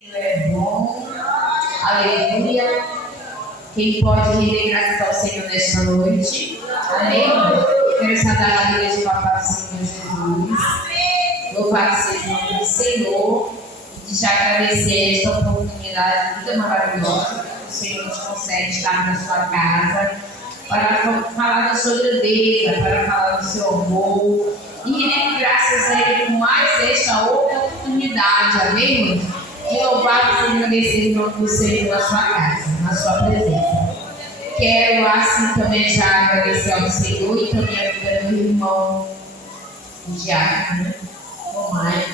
É bom, aleluia. Quem pode render graças ao Senhor nesta noite? Amém. Quero saudar a igreja de Papai do Senhor Jesus. Louvado seja o nome do Senhor. E já agradecer esta oportunidade muito maravilhosa que o Senhor nos concede estar na sua casa para falar da sua grandeza, para falar do seu amor e render graças a Ele por mais esta oportunidade. Amém, irmãos? De louvar e agradecer o nome do Senhor na sua casa, na sua presença. Quero assim também já agradecer ao Senhor e também a vida do meu irmão Diácono, Romai,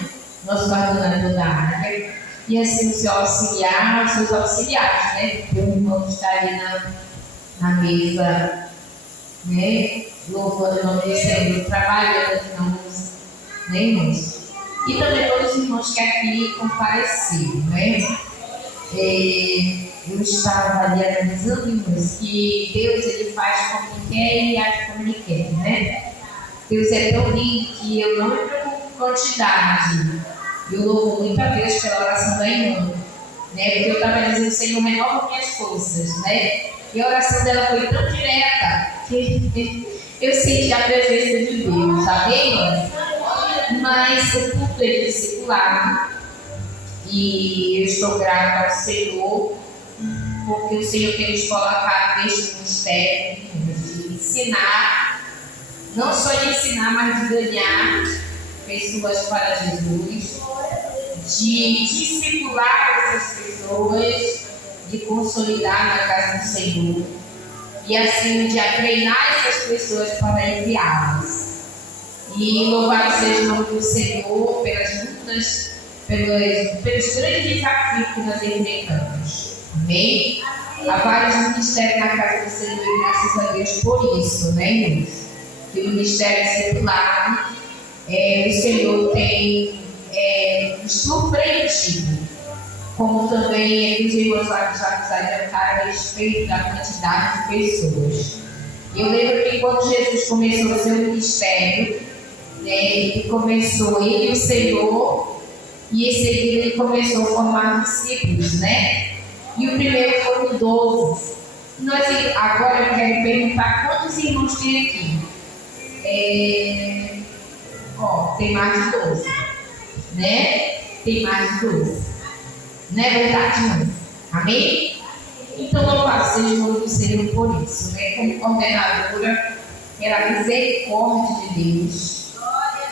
nosso coordenador da área, e assim o seu auxiliar, os seus auxiliares, né? Porque o irmão está ali na mesa, né? Louvando o nome do Senhor, trabalhando na música, né, irmãos? E também todos os irmãos que aqui compareceram, né? Eu estava ali analisando, irmãos, que Deus ele faz como Ele quer e age como Ele quer, né? Deus é tão lindo que eu não me preocupo com quantidade. Eu louvo muito a Deus pela oração da irmã, né? Porque eu estava dizendo, Senhor, renova minhas forças, né? E a oração dela foi tão direta que eu senti a presença de Deus, amém, irmãos? Mas o culto é discipulado e eu estou grata ao Senhor porque o Senhor tem nos colocado neste ministério de ensinar, não só de ensinar, mas de ganhar pessoas para Jesus, de discipular essas pessoas, de consolidar na casa do Senhor e assim de treinar essas pessoas para enviá-las. E louvado seja o nome do Senhor pelas lutas, pelos grandes desafios que nós enfrentamos. Amém? Há vários ministérios na casa do Senhor e graças a Deus por isso, né, irmãos? Que o ministério secular, o Senhor tem nos surpreendido, como também os irmãos lá já adiantaram a respeito da quantidade de pessoas. Eu lembro que quando Jesus começou o seu ministério, ele começou, ele e o Senhor, e em seguida ele começou a formar discípulos, né? E o primeiro foram 12. Agora eu quero perguntar quantos irmãos tem aqui? Tem mais de 12, né? Tem mais de 12. Não é verdade, irmãos? Amém? Então, louvado seja o nome do Senhor por isso, né? Como coordenadora, pela misericórdia de Deus.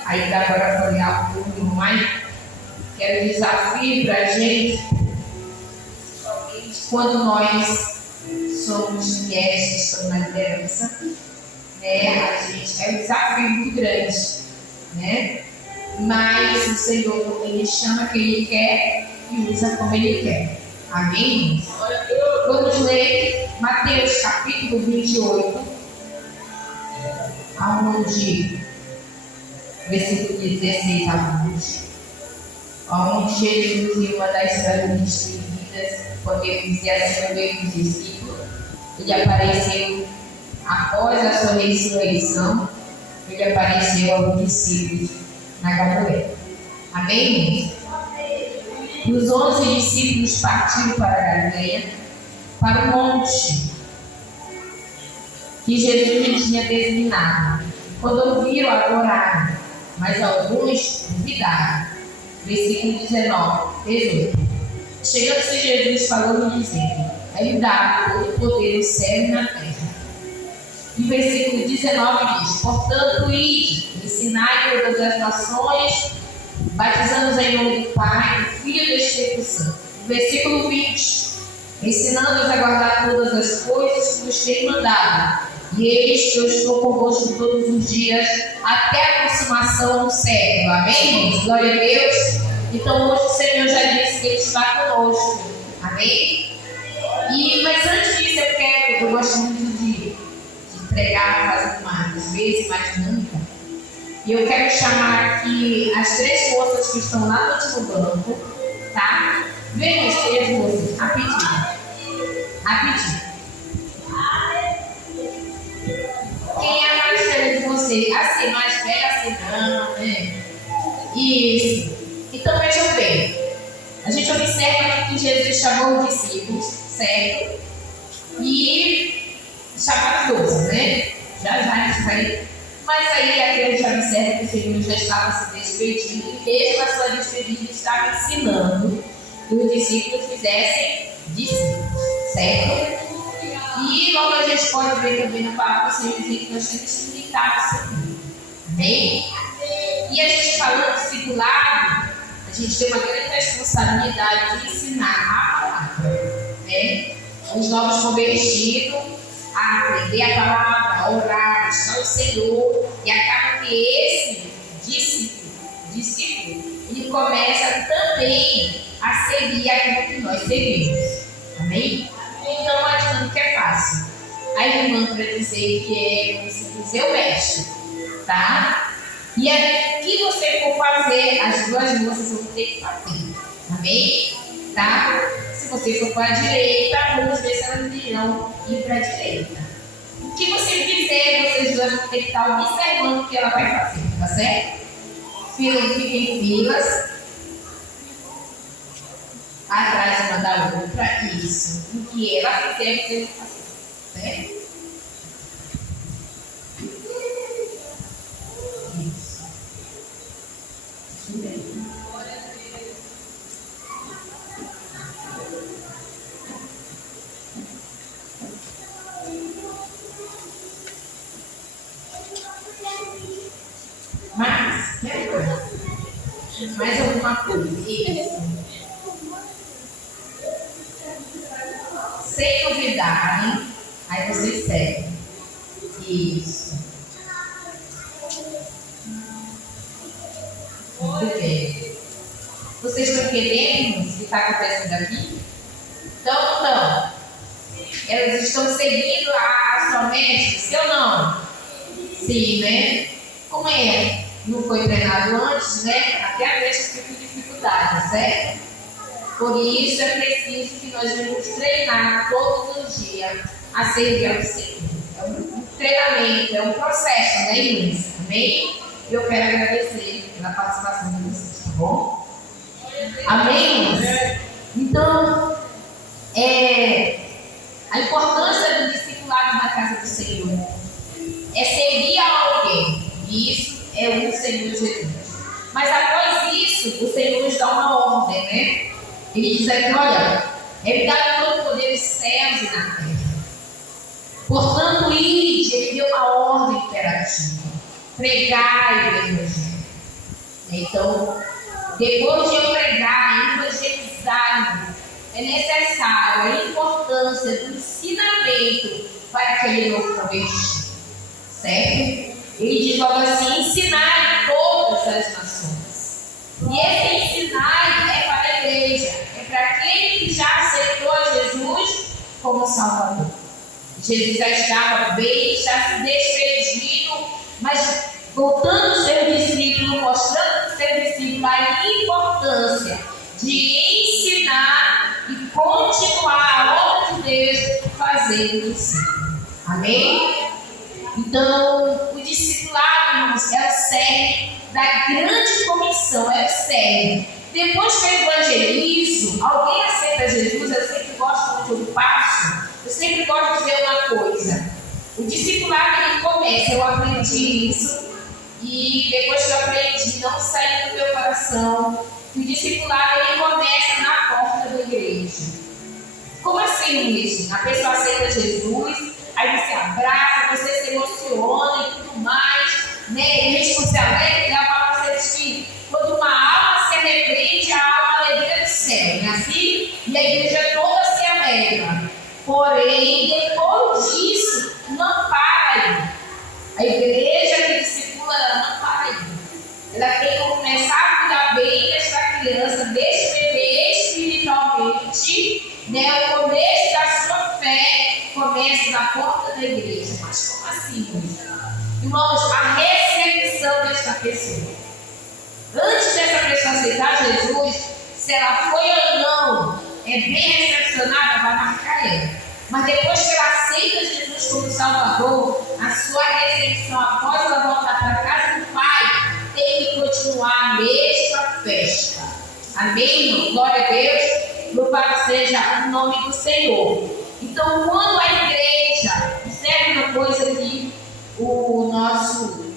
Ainda agora para olhar o público mais, quero desafio para a gente, quando nós somos mulheres que estamos na liderança, né, a gente é um desafio muito grande, né? Mas o Senhor, Ele chama quem Ele quer e usa como Ele quer. Amém? Vamos ler Mateus capítulo 28, aonde versículo 16 a 20, onde Jesus, em uma das suas despedidas, podemos dizer assim, no meio dos discípulos, ele apareceu após a sua ressurreição, ele apareceu aos discípulos na Galileia. Amém? Os 11 discípulos partiram para a Galileia, para o monte que Jesus lhe tinha designado. Quando ouviram, adoraram, mas alguns duvidaram. Versículo 18. Chegando-se Jesus falando, dizendo: é-lhe dado todo o poder no céu e na terra. E versículo 19 diz: portanto, ide, ensinai todas as nações, batizando-os em nome do Pai, do Filho e do Espírito Santo. Versículo 20: ensinando-os a guardar todas as coisas que vos tenho mandado. E eis que eu estou convosco todos os dias, até a consumação do século. Amém, irmãos? Glória a Deus. Então, hoje o Senhor já disse que Ele está conosco. Amém? Mas antes disso, eu gosto muito de pregar, fazer mais vezes, mais dinâmica. E eu quero chamar aqui as 3 moças que estão lá no último banco, tá? Venham as 3 moças, rapidinho. Quem é mais velha de você? Assim, mais velha, assim não, né? Isso. Então vejam bem. A gente observa que Jesus chamou os discípulos, certo? E chamou 12, né? Já isso aí. Mas aí a gente observa que o Senhor já estava se despedindo e mesmo a sua despedida estava ensinando que os discípulos fizessem discípulos, certo? E logo a gente pode ver também na palavra do Senhor dizer que nós temos que imitar o Senhor. Amém? E a gente falando discipulado, a gente tem uma grande responsabilidade de ensinar a palavra, né? Os novos convertidos a aprender a palavra, a orar, a buscar o Senhor, e acaba que esse discípulo, ele começa também a seguir aquilo que nós seguimos. Amém? Então a dinâmica é fácil. A irmã para dizer que é, como se dizer, o mestre, tá? E o que você for fazer, as duas moças vão ter que fazer. Amém? Tá? Se você for para a direita, vamos ver se elas irão ir para a direita. O que você fizer, vocês duas vão ter que estar observando o que ela vai fazer, tá certo? Fiquem em filas. Atrás uma da outra. Isso. O que ela fizer, você vai fazer. Certo? Isso. Isso mesmo. Mais alguma coisa? Isso. Sem duvidarem, aí vocês seguem. Isso. Muito bem. Vocês estão entendendo o que está acontecendo aqui? Então, não. Elas estão seguindo a sua mestre, sim ou não? Sim, né? Como é? Não foi treinado antes, né? Até a mestra fica com dificuldade, certo? Por isso é preciso que nós devemos treinar todos os dias a servir ao Senhor. É um treinamento, é um processo, né, irmãs? Amém? E eu quero agradecer pela participação de vocês, tá bom? Amém, irmãs? Então, a importância do discipulado na casa do Senhor é servir a alguém. Isso é o Senhor Jesus. Mas após isso, o Senhor nos dá uma ordem, né? Ele diz aqui, olha, ele dá todo o poder dos céus e na terra. Portanto, ele deu uma ordem imperativa. Pregai o Evangelho. Então, depois de eu pregar, evangelizar, é necessário a importância do ensinamento para aquele novo convertido. Certo? Ele diz logo assim, ensinar todas as nações. E esse ensinar é para a igreja, é para aquele que já aceitou Jesus como Salvador. Jesus já estava bem, já se despedindo, mas voltando ao seu discípulo, mostrando ao seu discípulo a importância de ensinar e continuar a obra de Deus fazendo o discípulo. Amém? Então, o discipulado, irmãos, é o cerne da grande comissão, é o cerne. Depois que eu evangelizo, alguém aceita Jesus, eu sempre gosto quando eu passo, eu sempre gosto de dizer uma coisa. O discipulado, ele começa, eu aprendi isso, e depois que eu aprendi, não saiu do meu coração, que o discipulado, ele começa na porta da igreja. Como assim, Luiz? A pessoa aceita Jesus, aí você abraça, você se emociona e tudo mais, né? E a gente se alegra, e a palavra diz que quando uma alma se arrepende, a alma alegra do céu, não é assim? E a igreja toda se alegra. Porém, depois disso, não para aí. A igreja que discipula, ela não para aí. Ela tem que começar a cuidar bem desta criança, deste bebê espiritualmente, né? O começo da sua fé começa na porta da igreja. Mas como assim, irmãos? A recepção desta pessoa. Antes dessa pessoa aceitar Jesus, se ela foi ou não, é bem recepcionada, vai marcar ela. Mas depois que ela aceita Jesus como Salvador, a sua recepção após ela voltar para a casa do Pai tem que continuar a mesma festa. Amém, irmão? Glória a Deus. Louvado seja o nome do Senhor. Então, quando a igreja, observe uma coisa que o nosso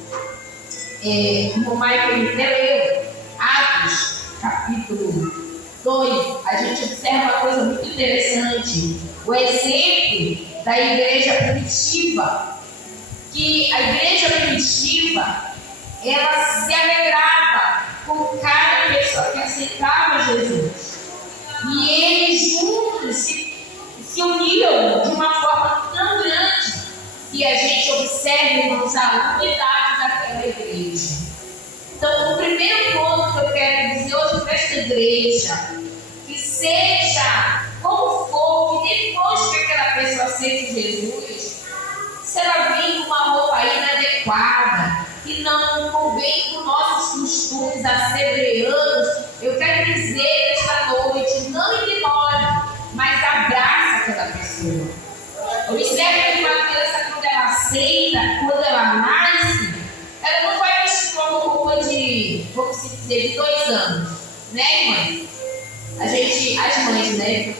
irmão Michael leu, Atos, capítulo 2, a gente observa uma coisa muito interessante. O exemplo da igreja primitiva, que a igreja primitiva, ela se alegrava com cada pessoa que aceitava Jesus. E eles juntos se uniam de uma forma tão grande que a gente observa, irmãos, a unidade daquela igreja. Então, o primeiro ponto que eu quero dizer hoje para esta igreja, que seja como for, que depois que aquela pessoa aceite Jesus, se ela vem com uma roupa inadequada, que não convém com nossos costumes assebreanos, eu quero dizer esta noite, não ignore, mas abraça aquela pessoa. Observe que uma criança, quando ela aceita, quando ela nasce, ela não vai vestir como roupa de, vamos dizer, de 2 anos, né, mãe? As mães, né?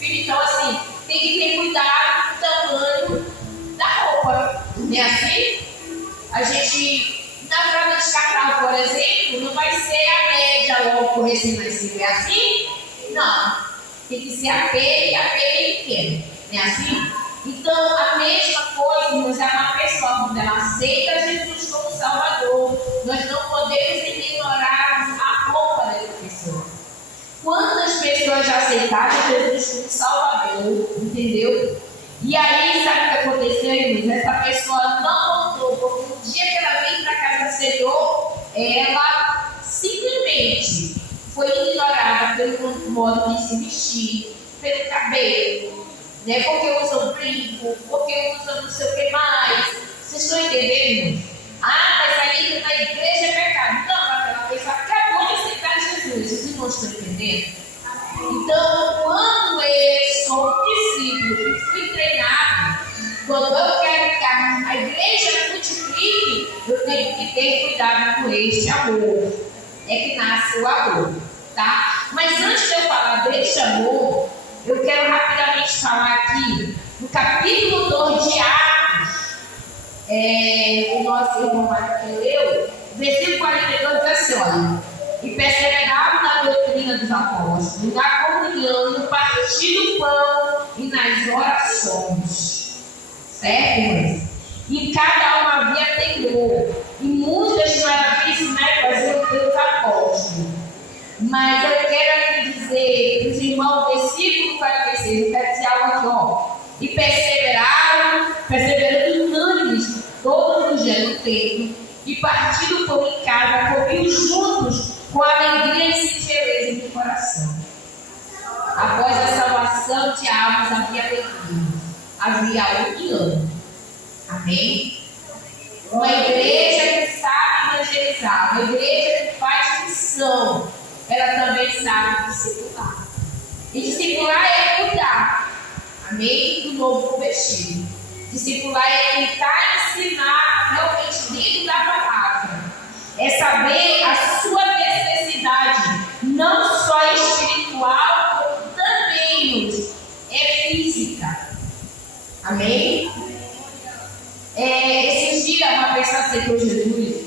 Então, assim, tem que ter cuidado do tamanho da roupa, não é assim? A gente, na fralda de cacau, por exemplo, não vai ser a média logo por recém-nascido, é assim? Não, tem que ser a P pequena, não é assim? Então, a mesma coisa, irmãos, é uma pessoa, quando ela aceita Jesus como Salvador, nós não podemos ignorar a roupa dessa pessoa. Quantas pessoas já aceitaram Jesus como Salvador, entendeu? E aí, sabe o que aconteceu, irmãos? Essa pessoa não voltou, porque no dia que ela veio para a casa do Senhor, ela simplesmente foi ignorada pelo modo de se vestir, pelo cabelo, né? Porque usa um brinco, porque usa não sei o que mais. Vocês estão entendendo? Ah, mas aí na igreja é pecado. Não, aquela pessoa acabou de aceitar Jesus. Os irmãos estão entendendo? Então, quando eu sou discípulo e fui treinado, quando eu quero que a igreja multiplique, eu tenho que ter cuidado com este amor. É que nasce o amor, tá? Mas antes de eu falar deste amor, eu quero rapidamente falar aqui no capítulo 2 de Atos. O nosso irmão Marcos leu, versículo 42 diz assim, olha: e perseveravam na doutrina dos apóstolos, na comunhão, no partir do pão e nas orações. Certo, irmãos? E cada alma havia temor, e muitas maravilhas se faziam pelos apóstolos. Mas eu quero aqui dizer para os irmãos, versículo 46, eu quero dizer algo aqui, ó. E perseverando unânimes, todos os dias no templo, e partindo o pão em casa, comiam juntos, com alegria e sincereza no coração. Após a salvação de almas, havia alegria, havia união. Amém? Uma igreja que sabe evangelizar, uma igreja que faz missão, ela também sabe discipular. E discipular é cuidar, amém? Do novo convertido. Discipular é tentar ensinar realmente dentro da palavra. É saber a sua necessidade, não só espiritual, como também é física. Amém? Esses dias uma pessoa aceitou Jesus,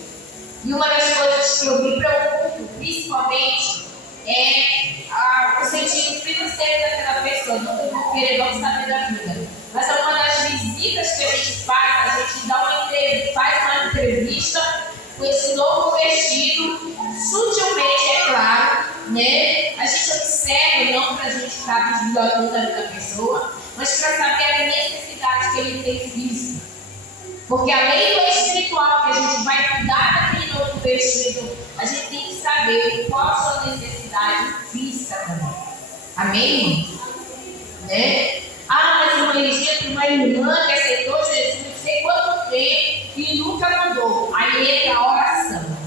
e uma das coisas que eu me preocupo, principalmente, é o sentido financeiro daquela pessoa. Não querer não saber da vida. Mas é uma das visitas que a gente faz, a gente faz uma entrevista com esse novo convertido, sutilmente, é claro, né? A gente observa, não para a gente estar desviando da vida da pessoa, mas para saber a necessidade que ele tem física. Porque além do espiritual, que a gente vai cuidar daquele novo convertido, a gente tem que saber qual a sua necessidade física também. Amém? Né? Ah, mas uma Ligia tem uma irmã que aceitou Jesus não sei quanto tempo e nunca mudou. Aí entra a oração.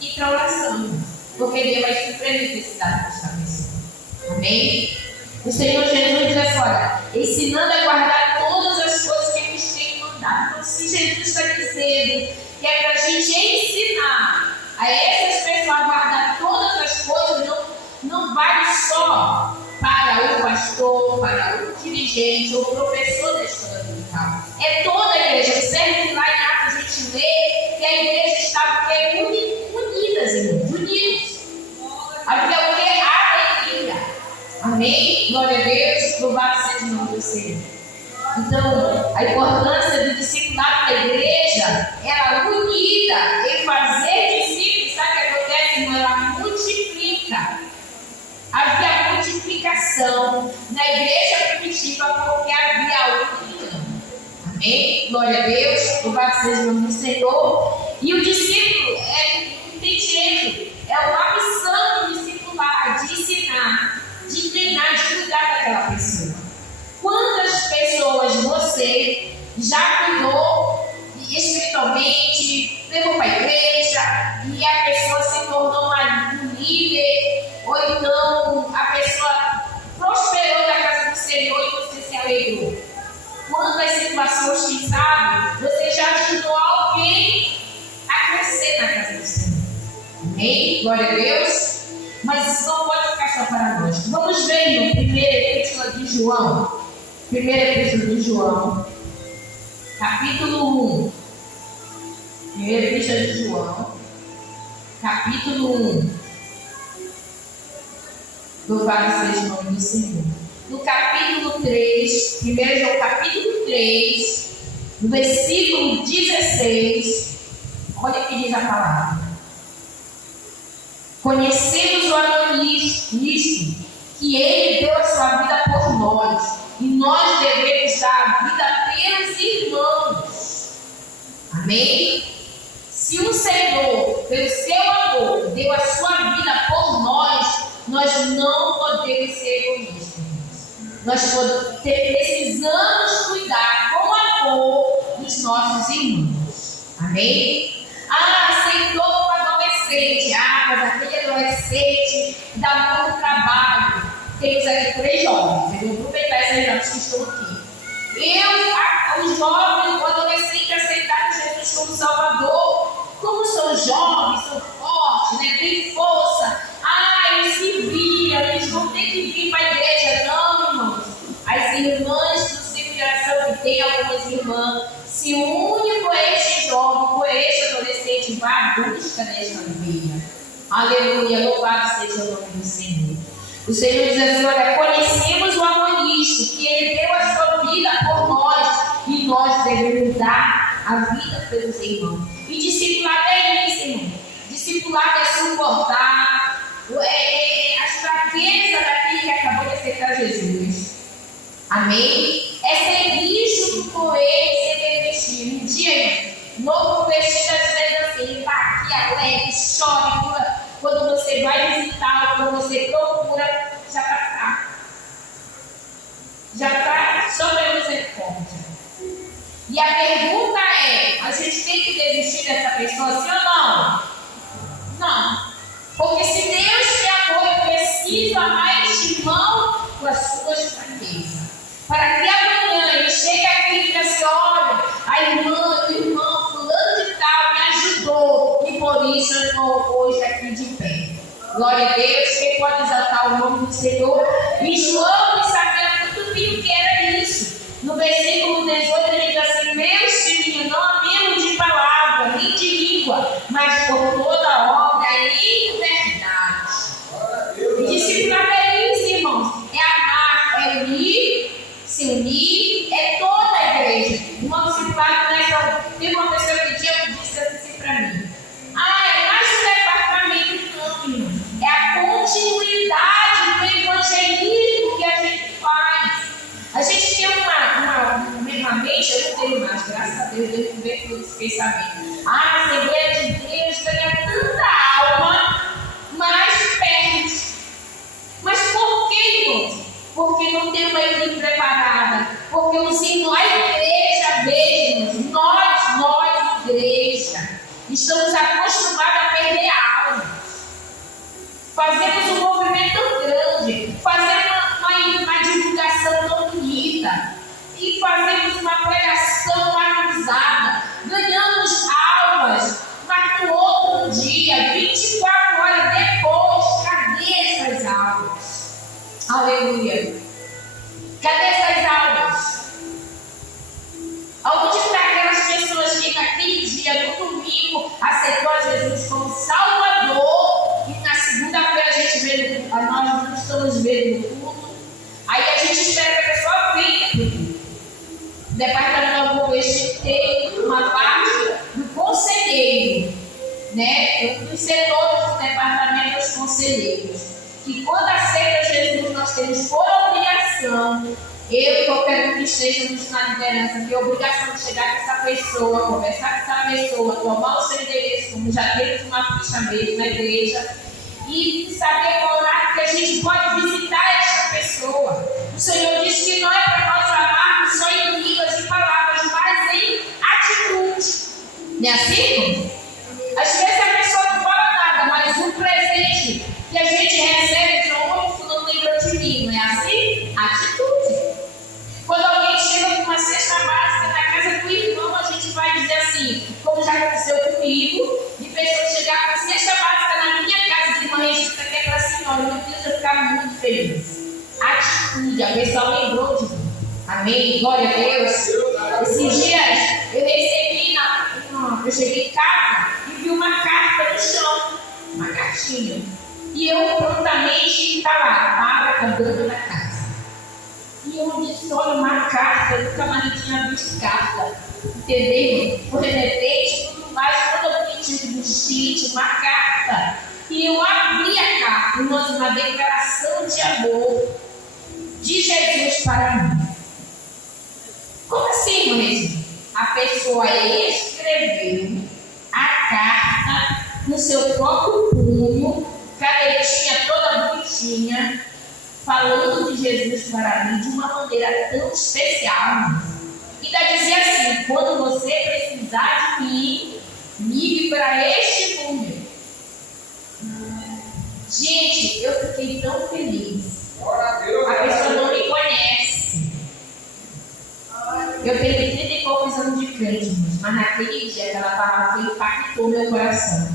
E para a oração, porque Deus vai suprir a necessidade dessa pessoa. Amém? O Senhor Jesus diz assim, olha, ensinando a guardar todas as coisas que Ele tem mandado. Então, se Jesus está dizendo que é para a gente ensinar a essas pessoas a guardar todas as coisas, não vale só para o pastor, para o dirigente ou professor da escola dominical. É toda a igreja. Observe que lá em Atos a gente vê que a igreja estava unidas, irmãos, unidos. Havia o que? Alegria. Amém? Glória a Deus. Louvado seja o nome do Senhor. Então, a importância do discipulado da igreja era unida em fazer discípulos. Sabe o que acontece, irmão? Ela multiplica. Havia multiplicação na igreja primitiva porque havia união. Amém? Glória a Deus. Louvado seja o nome do Senhor. E o discípulo tem direito. É uma missão de discipular, de ensinar, de treinar, de cuidar daquela pessoa. Quantas pessoas você já cuidou espiritualmente, levou para a igreja e a pessoa se tornou um líder, ou então a pessoa prosperou na casa do Senhor e você se alegrou? Quantas situações, quem sabe, você já ajudou alguém a crescer na casa do Senhor? Amém? Glória a Deus. Mas isso não pode ficar só para nós. Vamos ver no primeira epístola de João. Primeira epístola de João, capítulo 1. Primeira epístola de João, capítulo 1. Louvado seja o nome do Senhor. No capítulo 3, 1 João capítulo 3, no versículo 16, olha o que diz a palavra. Conhecemos o amor nisto, que ele deu a sua vida por nós. E nós devemos dar a vida pelos irmãos. Amém? Se o Senhor, pelo seu amor, deu a sua vida por nós, nós não podemos ser egoístas. Nós precisamos cuidar com amor dos nossos irmãos. Amém? Aceitou um adolescente. Mas aquele adolescente dá muito trabalho. Temos aqui 3 jovens. Eu vou aproveitar esses jovens que estão aqui. Os jovens, o adolescente aceitaram Jesus como Salvador. Como são jovens, são fortes, né? Tem força. Eles se viram, eles vão ter que vir para a igreja. Não, irmãos. As irmãs do ciclo de oração, que tem algumas irmãs, se unem com este jovem, com este adolescente, vá à busca desta vida. Aleluia, louvado seja o nome do Senhor. O Senhor diz assim: olha, conhecemos o amor nisto, que ele deu a sua vida por nós, e nós devemos dar a vida pelos irmãos. E discipulado é isso, irmão. Discipulado é suportar as fraquezas daquele que acabou de aceitar Jesus. Amém? É ser visto por ele, ser bem vestido. Um dia, novo vestido, às vezes assim, ele está aqui alegre, chora, quando você vai visitar, quando você procura, já está fraco. Já está sobre a misericórdia. E a pergunta é: a gente tem que desistir dessa pessoa, sim ou não? Não. Porque se Deus te amou, eu preciso amar este irmão com as suas fraquezas. Para que amanhã ele chegue aqui e diga assim: olha, a irmã, o irmão, fulano de tal me ajudou, e por isso eu estou hoje aqui de pé. Glória a Deus. Quem pode exaltar o nome do Senhor? E João sabia muito bem o que era isso. No versículo 18 ele diz assim: meus filhinhos, não amemos de palavra, nem de língua, mas por toda obra e verdade. E discipulado é isso, irmãos. É amar, é unir, se unir, é toda a igreja. Irmão discipulado, teve uma pessoa que disse assim para mim: é mais um departamento, não, irmão. É a continuidade do evangelismo que a gente faz. A gente tem uma mente, eu não tenho mais, graças a Deus, eu não vejo todo esse pensamento. A Assembleia de Deus ganha tanta alma, mas perde. Mas por que, irmãos? Porque não tem uma equipe preparada. Porque os irmãos, a igreja mesmo, nós, igreja, estamos acostumados a perder a alma. Fazemos um movimento tão grande, fazemos uma divulgação tão bonita, e fazemos uma pregação acusada, ganhamos almas, mas no outro dia, 24 horas depois, cadê essas almas? Aleluia. Aleluia. Cadê essas aulas? Onde está aquelas pessoas que naquele dia, no domingo, aceitou a Jesus como Salvador, e na segunda-feira a gente vê, nós não estamos vendo no culto, aí a gente espera que a pessoa venha para o culto. O departamento do Oeste tem uma parte do conselheiro, né? Dos setores do departamento dos conselheiros, que quando aceita Jesus, nós temos por obrigação, eu e qualquer um que esteja na liderança, tem obrigação de chegar com essa pessoa, conversar com essa pessoa, tomar o seu endereço, como já temos uma ficha mesmo na igreja, e saber qual horário que a gente pode visitar essa pessoa. O Senhor diz que não é para nós amarmos só em línguas e palavras, mas em atitude. Não é assim? Às vezes a pessoa não fala nada, mas o presente que a gente recebe, o fulano lembrou de mim, não é assim? Atitude. Quando alguém chega com uma cesta básica na casa do irmão, a gente vai dizer assim, como já aconteceu comigo, de pessoas chegar com a cesta básica na minha casa, de manhã, isso aqui é para a senhora, meu Deus, eu ficar muito feliz. Atitude, a pessoa lembrou de mim. Amém? Glória a Deus. Esses dias eu recebi, eu cheguei em casa e vi uma carta no chão, uma cartinha. E eu prontamente estava lá, para a dona da casa. E eu disse, olha, uma carta, eu nunca mais tinha visto carta. Entendeu? Por repente, tudo mais, quando eu tinha gente, uma carta. E eu abri a carta, uma declaração de amor de Jesus para mim. Como assim, Luiz? A pessoa escreveu a carta no seu próprio punho, canetinha toda bonitinha, falando de Jesus para mim de uma maneira tão especial. E ainda dizia assim, quando você precisar de mim, ligue para este número. Gente, eu fiquei tão feliz. A pessoa não me conhece. Eu tenho 30 e poucos anos de crente, mas naquele dia aquela palavra impactou meu coração.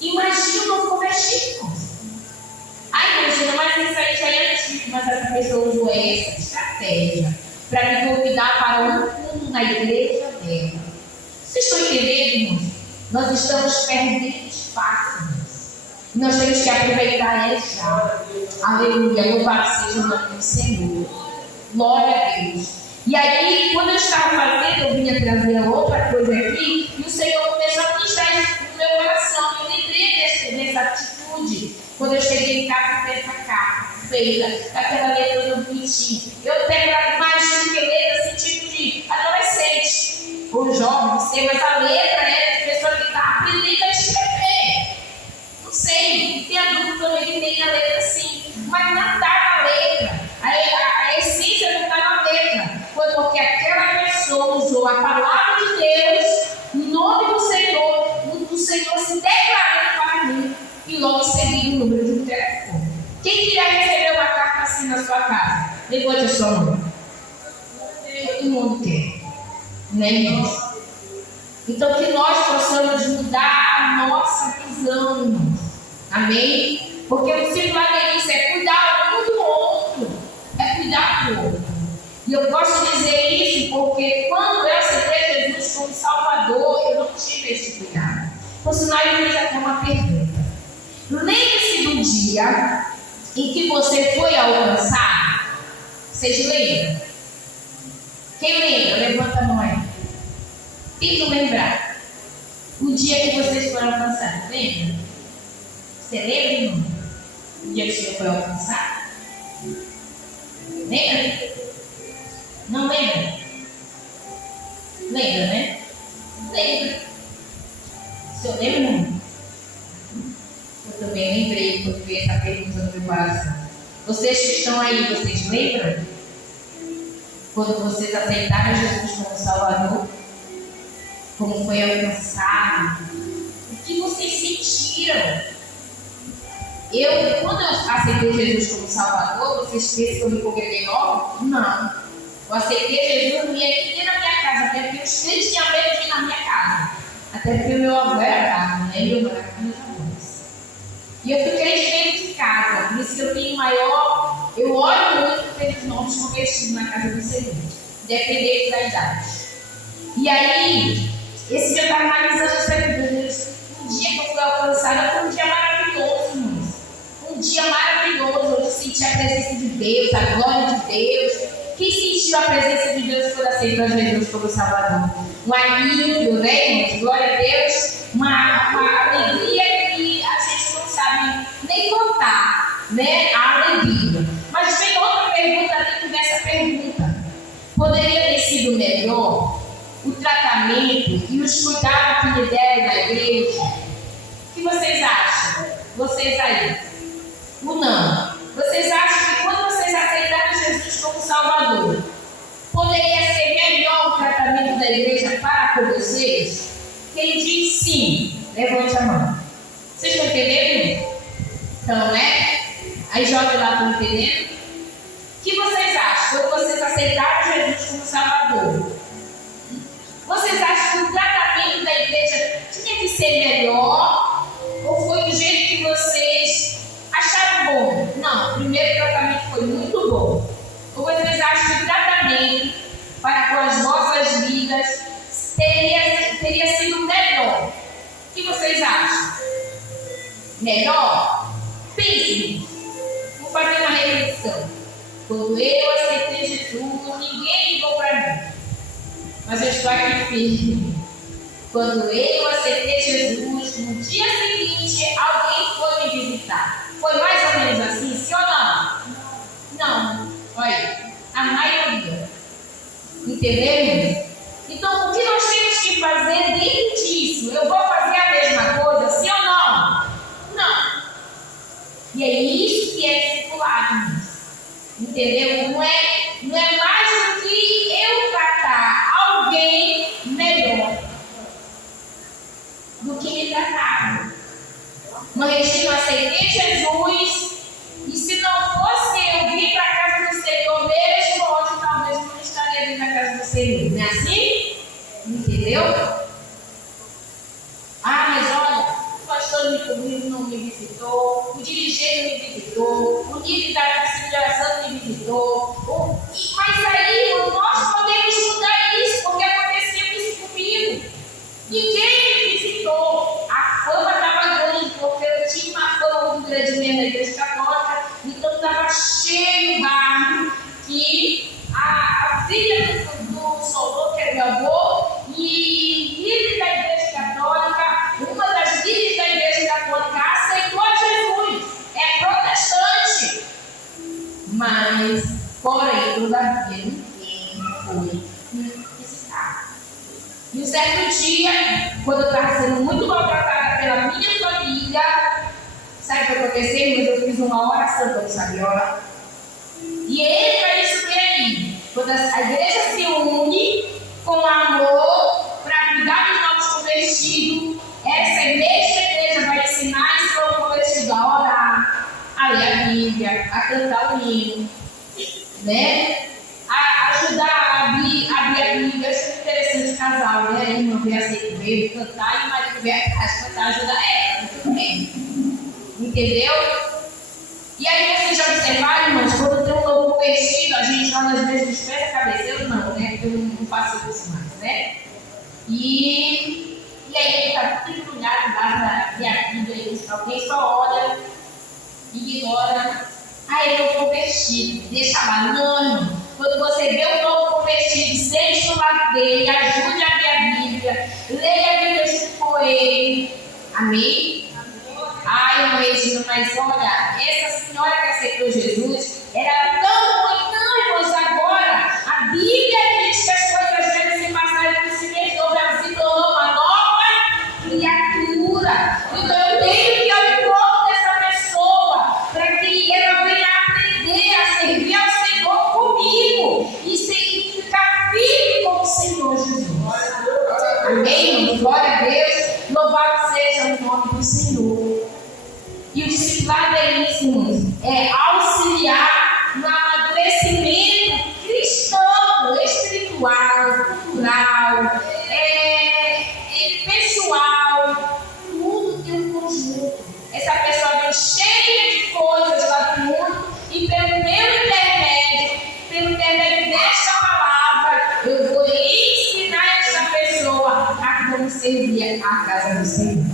Imagina eu converti, imagina, mas isso aí já é antigo, mas essa pessoa usou essa estratégia para me convidar para um culto na igreja dela. Vocês estão entendendo, irmãos? Nós estamos perdendo espaço. Nós temos que aproveitar ele já. Aleluia, louvado seja o nome do Senhor. Glória a Deus. E aí, quando eu estava fazendo, eu vinha trazer outra coisa aqui, e o Senhor começou a ministrar isso no meu coração. Eu lembrei dessa atitude. Quando eu cheguei em casa, dessa carta feita, com aquela letra do bonitinho. Eu pego mais de letra, assim, tipo de adolescente, ou jovem, não sei, mas a letra é de pessoa que está aprendendo a escrever. Não sei, tem adulto também que tem a letra assim, mas não está na letra. A essência não está na letra. Foi porque aquela pessoa usou a palavra de Deus, o nome do Senhor se declarando para mim, e logo seguiu o número de um telefone. Quem queria receber uma carta assim na sua casa? Levante a sua mão. Todo mundo quer. Nem nós. Então que nós possamos mudar a nossa visão, irmãos. Amém? Porque o discípulo Denise é cuidar um do outro. É cuidar do outro. E eu posso dizer isso porque quando eu aceitei Jesus como Salvador, eu não tive esse cuidado. Por sinal, ele fez até uma pergunta. Lembre-se do dia em que você foi alcançado. Vocês lembram? Quem lembra? Levanta a mão aí. Tenta lembrar. O dia que vocês foram alcançados. Lembra? Você lembra, irmão? O dia que o Senhor foi alcançado? Lembra? Não lembra? Lembra, né? Lembra. O Senhor lembra, irmão? Eu também lembrei quando veio essa pergunta no meu coração. Vocês que estão aí, vocês lembram? Quando vocês aceitaram Jesus como Salvador? Como foi alcançado? O que vocês sentiram? Quando eu aceitei Jesus como Salvador, vocês pensam que eu me congreguei logo? Não. Eu aceitei Jesus, não ia nem na minha casa, até porque os crentes tinham medo de ir na minha casa. Até porque o meu avô era bravo, né? E eu morava com meus avós. E eu fiquei dentro de casa, por isso que eu tenho maior, eu novos convertidos na casa do Senhor, independente da idade. E aí, esse dia eu estava analisando essa vida. Um dia que eu fui alcançada foi um dia maravilhoso, irmãos. Um dia maravilhoso, eu senti a presença de Deus, a glória de Deus. Quem sentiu a presença de Deus quando aceitou Jesus como Salvador? Um alívio, né, irmãos? Glória a Deus. Uma alegria que a gente não sabe nem contar, né? A alegria. Mas vem outra pergunta dentro dessa pergunta. Poderia ter sido melhor o tratamento e os cuidados que lhe deram na igreja? O que vocês acham? Vocês aí? Ou não? Vocês acham que quando vocês aceitaram Jesus como Salvador, poderia ser melhor o tratamento da igreja para com vocês? Quem diz sim, levante a mão. Vocês estão entendendo? Então, né? Aí joga lá, estão entendendo? O que vocês acham quando vocês aceitaram Jesus como Salvador? Vocês acham que o tratamento da igreja tinha que ser melhor? Ou foi do jeito que vocês acharam bom? Não, o primeiro tratamento foi muito bom. Ou vocês acham que o tratamento para com as vossas vidas teria sido melhor? O que vocês acham? Melhor? Pensem. Vou fazer uma reflexão. Quando eu aceitei Jesus, ninguém ligou para mim. Mas eu estou aqui firme. Quando eu aceitei Jesus, no dia seguinte, alguém foi me visitar. Foi mais ou menos assim, sim ou não? Não. Olha, a maioria. Entendeu? Então, o que nós temos que fazer dentro disso? Eu vou fazer a mesma coisa, sim ou não? Não. E é isso que é discipulado. Entendeu? Não é mais do que eu tratar alguém melhor do que me trataram. No Regina, eu aceitei Jesus, e se não fosse eu vir para a casa do Senhor mesmo, hoje talvez eu não estaria vindo na casa do Senhor. Não é assim? Entendeu? Ah, mas olha, o pastor não me visitou, o dirigente me visitou, o líder da consideração me visitou. Mas aí nós podemos mudar isso, porque aconteceu isso comigo. Ninguém me visitou. A fama estava grande, porque eu tinha uma fama muito grande mesmo na igreja católica, então estava cheio de barro, que a filha do soldado, que é meu avô, e líder da igreja católica, uma das líderes da igreja católica aceitou a Jesus, é protestante. Mas, porém, todavia, ninguém foi visitar. E um certo dia, quando eu estava sendo muito maltratada pela minha família, sabe o que aconteceu? Mas eu fiz uma oração, eu não sabia orar. E entra isso bem aí. Quando a igreja se une com amor para cuidar dos novos convertidos, essa mesma igreja vai ensinar esse novo convertido a orar, a ler a Bíblia, a cantar o hino, né? A ajudar a abrir a Bíblia. Acho muito interessante o casal, né? A irmã veio assim, veio cantar e o marido veio atrás cantar, ajudar ela, tudo bem. Entendeu? E aí vocês já observaram, irmãos, quando tem um novo convertido, a gente lá às vezes espera a cabeça, eu não, né? Porque eu não faço isso mais, né? E aí ele está tudo embrulhado lá para ver a Bíblia, e alguém só olha, ignora. Aí eu vou convertido, deixa lá, não. Quando você vê um novo convertido, sente no lado dele, ajude a ver a Bíblia, leia a Bíblia junto com ele. Amém? Ai, irmã Regina, mas olha, essa senhora que aceitou Jesus era tão ruim. Não, irmãos, agora a Bíblia diz que as coisas velhas se passaram e não se resolvem, ela se tornou uma nova criatura. Então eu tenho que ir ao encontro dessa pessoa para que ela venha aprender a servir ao Senhor comigo e ficar firme com o Senhor Jesus. Amém, irmãos? Glória a Deus. Louvado seja o nome do Senhor. E o discipulado é a casa do Senhor.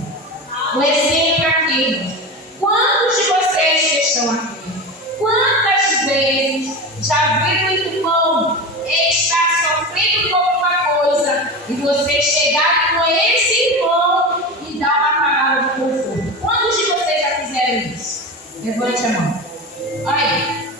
Um exemplo aqui, irmãos. Quantos de vocês que estão aqui, quantas vezes já viram o irmão estar sofrendo com alguma coisa e você chegar com esse irmão e dar uma palavra de conforto? Quantos de vocês já fizeram isso? Levante a mão. Olha aí.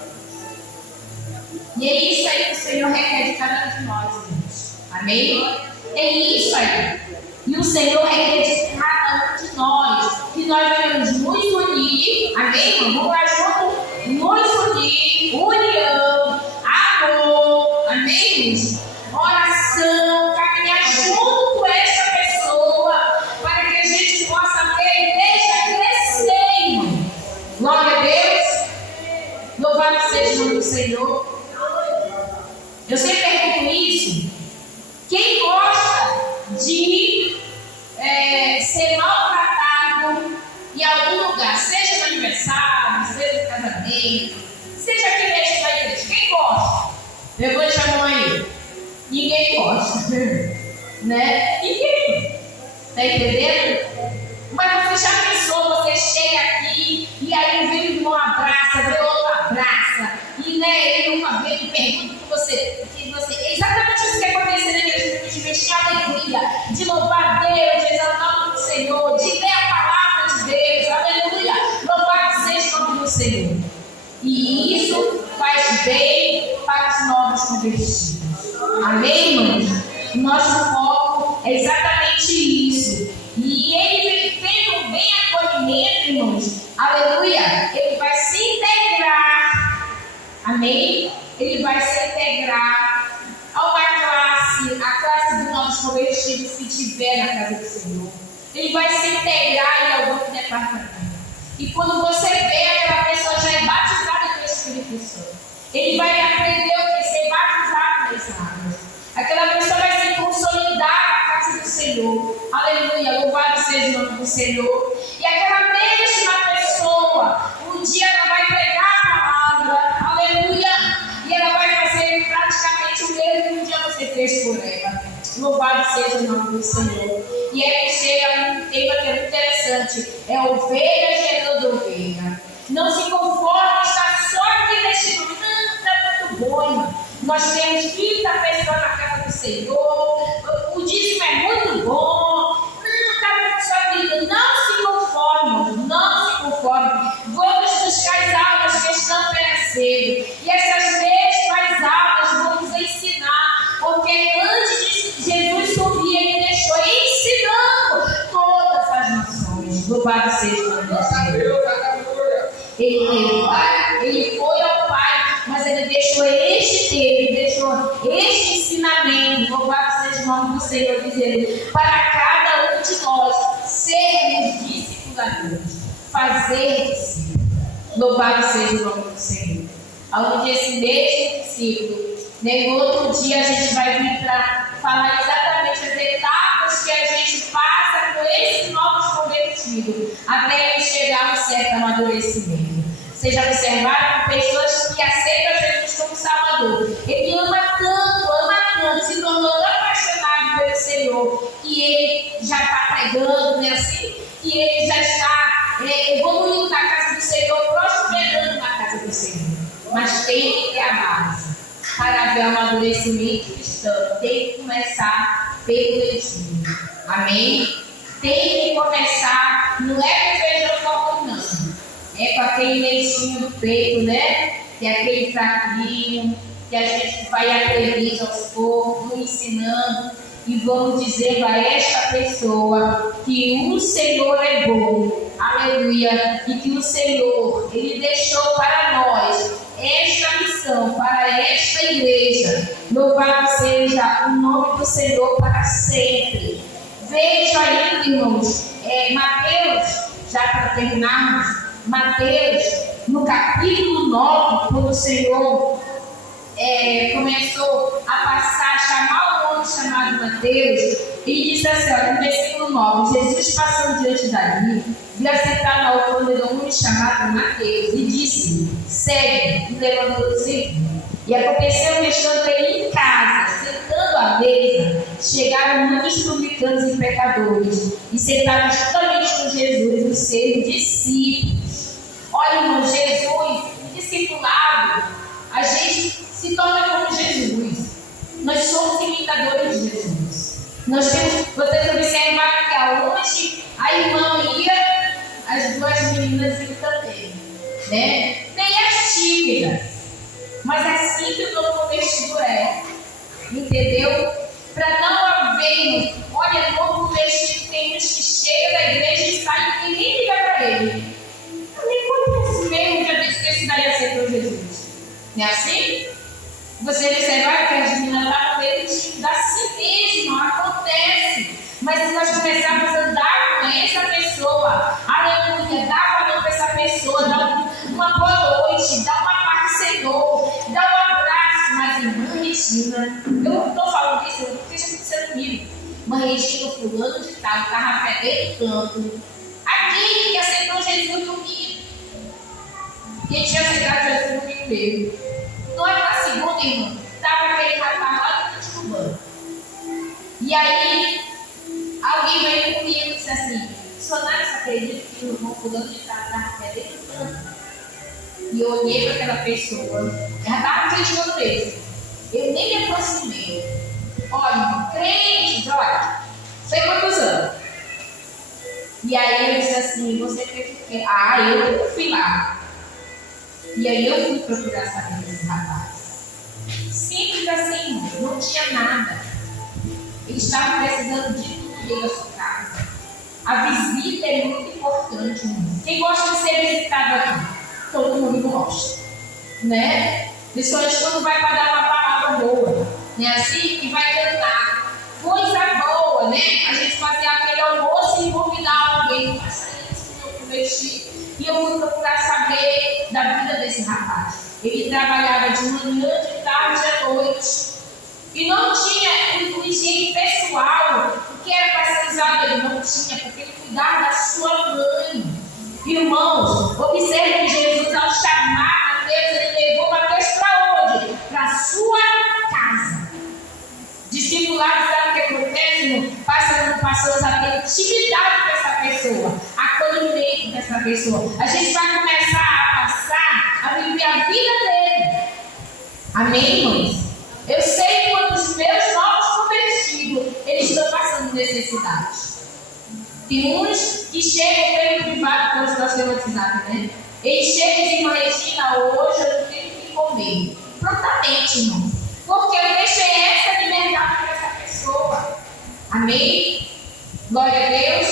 E é isso aí que o Senhor requer de cada um de nós, irmãos. Amém? É isso aí. E o Senhor requer de cada um de nós que nós devemos nos unir. Amém? Vamos lá junto. Nos unir, união, amor. Amém? Oração, caminhar junto com essa pessoa para que a gente possa ver a igreja crescer, irmão. Glória a Deus. Louvado seja o nome do Senhor. Eu sempre pergunto isso. Quem gosta de ser maltratado em algum lugar, seja no aniversário, seja no casamento, seja aqui dentro da igreja, quem gosta? Levante a mão aí. Ninguém gosta, né? Ninguém. Está entendendo? Mas você já pensou, você chega aqui e aí vem um irmão abraça, vem outro abraça, e ele uma vez me pergunta que você exatamente isso que aconteceu na igreja, de mexer a alegria, de louvar a Deus, de exaltar o nome do Senhor, de ler a palavra de Deus, aleluia, louvado seja o nome do Senhor. E isso faz bem para os novos convertidos. Amém, irmãos? O nosso foco é exatamente isso. E ele tendo bem acolhimento, irmãos, aleluia, ele vai se integrar. Amém? Ele vai se integrar a uma classe, a classe dos novos convertidos que estiver na casa do Senhor. Ele vai se integrar em algum departamento. E quando você vê, aquela pessoa já é batizada pelo Espírito Santo. Ele vai aprender o que? Ser batizado nas águas. Aquela pessoa vai se consolidar na casa do Senhor. Aleluia, louvado seja o nome do Senhor. E aquela mesma pessoa, um dia ela vai pregar a palavra, aleluia, e ela vai fazer praticamente o mesmo que um dia você fez por ela. Louvado seja o nome do Senhor. E aí chega um tema que é muito interessante: é ovelha gerando ovelha. Não se conforme estar só aqui neste mundo. Não, está muito bom, irmão. Nós temos 30 pessoas na casa do Senhor. O dízimo é muito bom. Não, está muito só vida. Não se conforme, não se conforme. Vamos buscar as almas que estão perecendo. E essas mesmas almas vão nos ensinar. Porque antes de Jesus subir, ele deixou ensinando todas as nações. Louvado seja o nome do Senhor. Ele foi ao Pai, mas ele deixou este ensinamento, louvado seja o nome do Senhor, dizendo, para cada um de nós sermos discipuladores, fazer discípulos. Louvado seja o nome do Senhor. Aonde esse mesmo discípulo, no outro dia a gente vai vir para falar exatamente as etapas que a gente passa com esses novos convertidos, até ele chegar a um certo amadurecimento. Vocês já observaram que pessoas que aceitam Jesus como Salvador, ele ama tanto, se tornou tão apaixonado pelo Senhor, que ele já está pregando, né, assim, que ele já está evoluindo na casa do Senhor, prosperando na casa do Senhor. Mas tem que ter a base para haver um amadurecimento cristão. Tem que começar pelo leitinho. Amém? Tem que começar, não é com feijão com arroz, não. É com aquele leitinho do peito, né? Que é aquele fraquinho, que a gente vai aprendendo aos poucos, ensinando, e vamos dizendo a esta pessoa que o Senhor é bom, aleluia, e que o Senhor, Ele deixou para nós esta missão, para esta igreja. Louvado seja o nome do Senhor para sempre. Veja aí, irmãos, Mateus, já para terminarmos, Mateus, no capítulo 9, quando o Senhor começou a passar, a chamar um homem chamado Mateus, ele disse assim, olha, no versículo 9, Jesus passando diante dali, viu assentado na alfândega um homem chamado Mateus, e disse, segue, e levantou-se. E aconteceu que estando ele em casa, sentando sua mesa chegaram muitos publicanos e pecadores e sentaram justamente com Jesus, os seus discípulos. Olha, irmão, Jesus, discipulado, a gente se torna como Jesus. Nós somos imitadores de Jesus. Nós temos, vocês observaram que aonde a irmã ia, as duas meninas iam também, né? Nem as tímidas, mas assim que o novo convertido é, entendeu? Para não haver, olha, novo convertido tem uns que chega da igreja e sai e ninguém liga para ele. Nem acontece mesmo, já disse que esse daí aceitou Jesus. Não é assim? Você observar que as meninas estavam meio tímidas assim mesmo, acontece. Mas se nós começarmos a andar com essa pessoa, aleluia, dá valor para essa pessoa, dá uma boa noite, dá uma paz do Senhor, dá um abraço. Mas irmã Regina, eu não estou falando isso, eu não esteja acontecendo comigo. Irmã Regina, fulano de tal, estava perdendo tanto. Aquele que aceitou Jesus comigo. Quem tinha aceitado Jesus comigo mesmo. Não é na segunda, irmã. Estava aquele rapaz lá no banco. E aí, alguém veio comigo e disse assim: Sonara, você acredita que o irmão fulano de tal estava perdendo tanto? E eu olhei para aquela pessoa, ela estava acreditando mesmo. Eu nem me aproximei. Olha, crentes, olha, sei quantos anos. E aí eu disse assim: você fez o quê? Ah, eu fui lá. E aí eu fui procurar saber desse rapaz. Simples assim, não tinha nada. Ele estava precisando de tudo dentro da sua casa. A visita é muito importante. Quem gosta de ser visitado aqui? Todo mundo gosta, né? Principalmente quando vai para dar uma palavra boa, né? Assim, que vai cantar coisa boa, né? A gente fazia aquele almoço e convidar alguém para sair do meu convertido. E eu fui procurar saber da vida desse rapaz. Ele trabalhava de manhã, de tarde à noite. E não tinha um higiene pessoal. O que era para ser usado? Ele não tinha, porque ele cuidava da sua mãe. Irmãos, observe que Jesus, ao chamar Mateus, ele levou Mateus para onde? Para a sua casa. Discipulados, sabe o que acontece, irmão? Passamos a ter intimidade com essa pessoa, acolhimento dessa pessoa. A gente vai começar a passar a viver a vida dele. Amém, irmãos? Eu sei quando os meus novos convertidos, eles estão passando necessidade. Tem uns que chegam pelo privado, quando nós temos WhatsApp, né? Eles chegam e dizem: irmã Regina, hoje eu não tenho o que comer. Prontamente, irmão. Porque eu deixei essa liberdade para essa pessoa. Amém? Glória a Deus.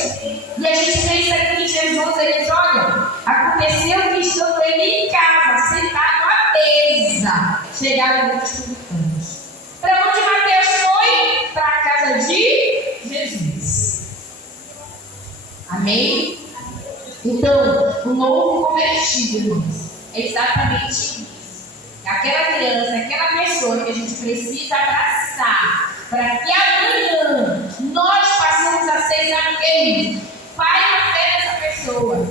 E a gente pensa que Jesus, ele diz: olha, aconteceu que estando ele em casa, sentado à mesa, chegaram muitos publicanos. Para onde Mateus foi? Para a casa de Jesus. Amém? Então, o novo convertido, irmãos, é exatamente isso. Aquela criança, aquela pessoa que a gente precisa abraçar, para que amanhã nós passemos a ser aqueles pai na fé dessa pessoa.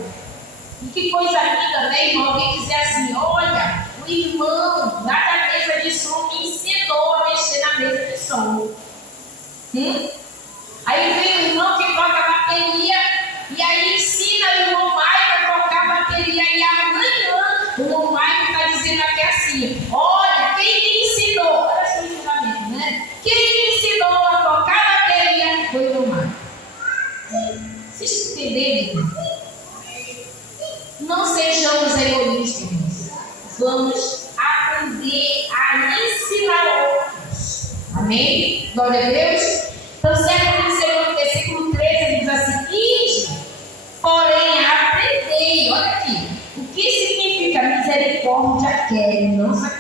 E que coisa linda, né, irmão? Alguém dizer assim: olha, o irmão lá da mesa de som me ensinou a mexer na mesa de som. Aí vem o irmão que toca bateria e aí ensina o irmão Maicon a tocar bateria. E amanhã o irmão Maicon está dizendo aqui assim: olha, quem me ensinou? Olha esse ensinamento, né? Quem me ensinou a tocar bateria foi o irmão Maicon. Vocês entenderam? Não sejamos egoístas, irmãos. Vamos aprender a ensinar outros. Amém? Glória a Deus. Então, no versículo 13, ele diz assim: ide, porém aprendei. Olha aqui. O que significa misericórdia quer, não sacrifício.